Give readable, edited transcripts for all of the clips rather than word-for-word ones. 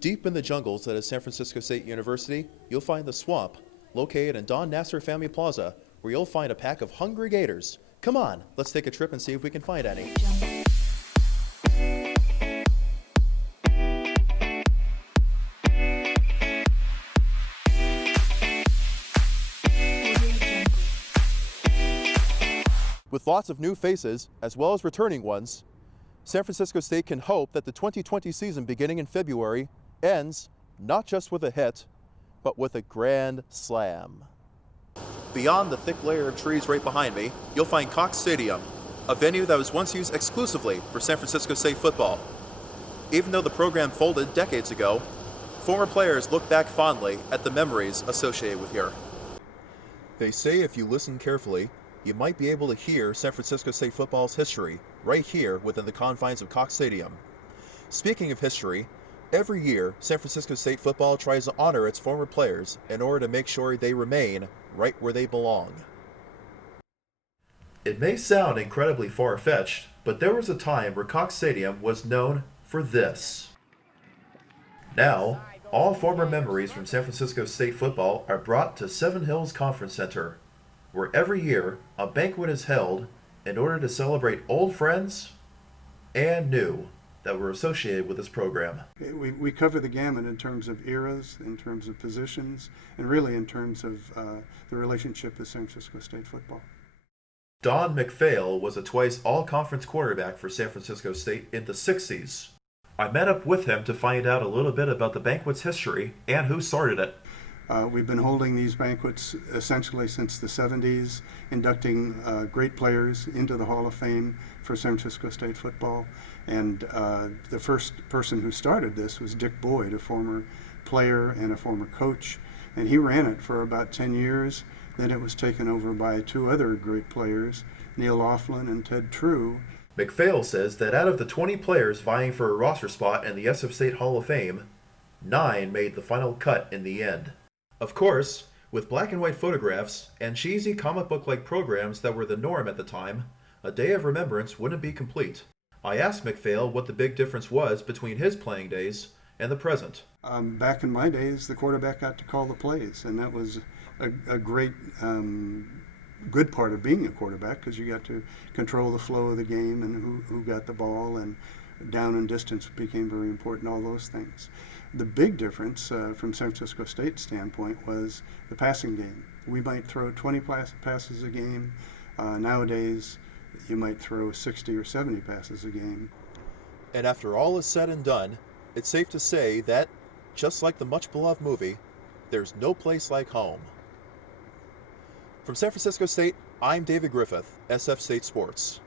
Deep in the jungles that is San Francisco State University, you'll find the Swamp, located in Don Nasser Family Plaza, where you'll find a pack of hungry gators. Come on, let's take a trip and see if we can find any. With lots of new faces, as well as returning ones, San Francisco State can hope that the 2020 season beginning in February ends not just with a hit, but with a grand slam. Beyond the thick layer of trees right behind me, you'll find Cox Stadium, a venue that was once used exclusively for San Francisco State football. Even though the program folded decades ago, former players look back fondly at the memories associated with here. They say if you listen carefully, you might be able to hear San Francisco State football's history right here within the confines of Cox Stadium. Speaking of history, every year San Francisco State football tries to honor its former players in order to make sure they remain right where they belong. It may sound incredibly far-fetched, but there was a time where Cox Stadium was known for this. Now, all former memories from San Francisco State football are brought to Seven Hills Conference Center, where every year a banquet is held in order to celebrate old friends and new that were associated with this program. We cover the gamut in terms of eras, in terms of positions, and really in terms of the relationship with San Francisco State football. Don McPhail was a twice all-conference quarterback for San Francisco State in the 60s. I met up with him to find out a little bit about the banquet's history and who started it. We've been holding these banquets essentially since the 70s, inducting great players into the Hall of Fame for San Francisco State football. And the first person who started this was Dick Boyd, a former player and a former coach. And he ran it for about 10 years. Then it was taken over by two other great players, Neil Laughlin and Ted True. McPhail says that out of the 20 players vying for a roster spot in the SF State Hall of Fame, 9 made the final cut in the end. Of course, with black and white photographs and cheesy comic book-like programs that were the norm at the time, a day of remembrance wouldn't be complete. I asked McPhail what the big difference was between his playing days and the present. Back in my days, the quarterback got to call the plays, and that was a great, good part of being a quarterback, because you got to control the flow of the game and who got the ball, and down and distance became very important, all those things. The big difference from San Francisco State's standpoint was the passing game. We might throw 20 passes a game. Nowadays, you might throw 60 or 70 passes a game. And after all is said and done, it's safe to say that, just like the much-beloved movie, there's no place like home. From San Francisco State, I'm David Griffith, SF State Sports.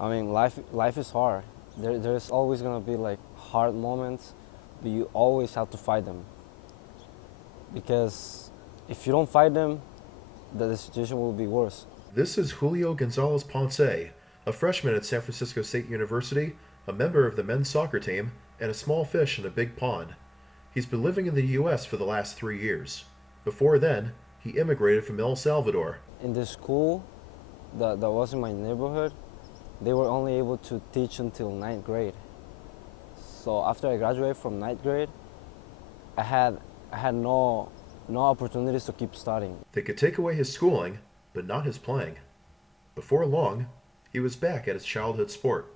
I mean, life is hard. There's always going to be like hard moments, but you always have to fight them. Because if you don't fight them, the situation will be worse. This is Julio Gonzalez Ponce, a freshman at San Francisco State University, a member of the men's soccer team, and a small fish in a big pond. He's been living in the U.S. for the last 3 years. Before then, he immigrated from El Salvador. In the school that was in my neighborhood, they were only able to teach until 9th grade. So after I graduated from 9th grade, I had no opportunities to keep studying. They could take away his schooling, but not his playing. Before long, he was back at his childhood sport.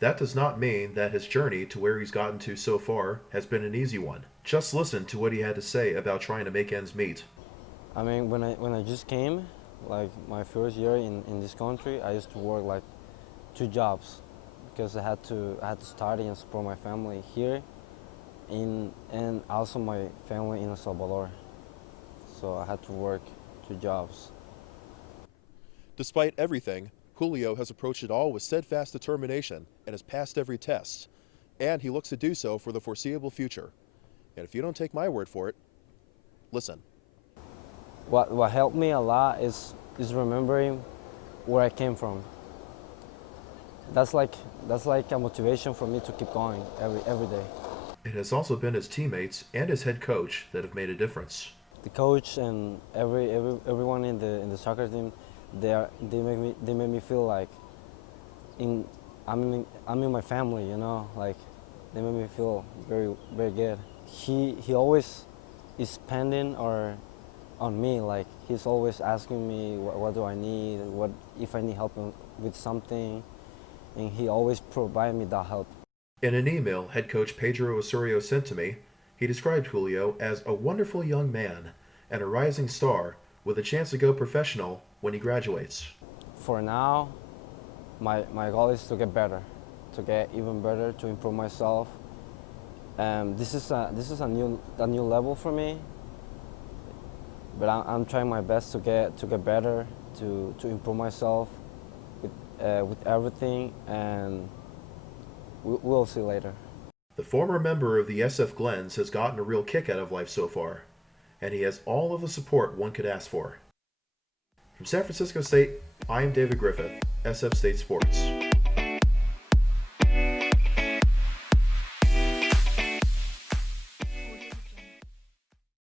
That does not mean that his journey to where he's gotten to so far has been an easy one. Just listen to what he had to say about trying to make ends meet. I mean, when I just came, like my first year in this country, I used to work like 2 jobs because I had to study and support my family here, and also my family in El Salvador. So I had to work 2 jobs. Despite everything, Julio has approached it all with steadfast determination and has passed every test. And he looks to do so for the foreseeable future. And if you don't take my word for it, listen. What helped me a lot is remembering where I came from. That's like a motivation for me to keep going every day. It has also been his teammates and his head coach that have made a difference. The coach and everyone in the soccer team, they make me feel like I'm in my family, you know, like They made me feel very good. He always is spending or on me, like he's always asking me what do I need, what if I need help with something, and he always provide me that help. In an email head coach Pedro Osorio sent to me, he described Julio as a wonderful young man and a rising star with a chance to go professional when he graduates. For now, my goal is to get better, to get even better, to improve myself. This is a new level for me, but I'm trying my best to get better, to improve myself with everything, and we'll see later. The former member of the SF Glens has gotten a real kick out of life so far, and he has all of the support one could ask for. From San Francisco State, I am David Griffith, SF State Sports.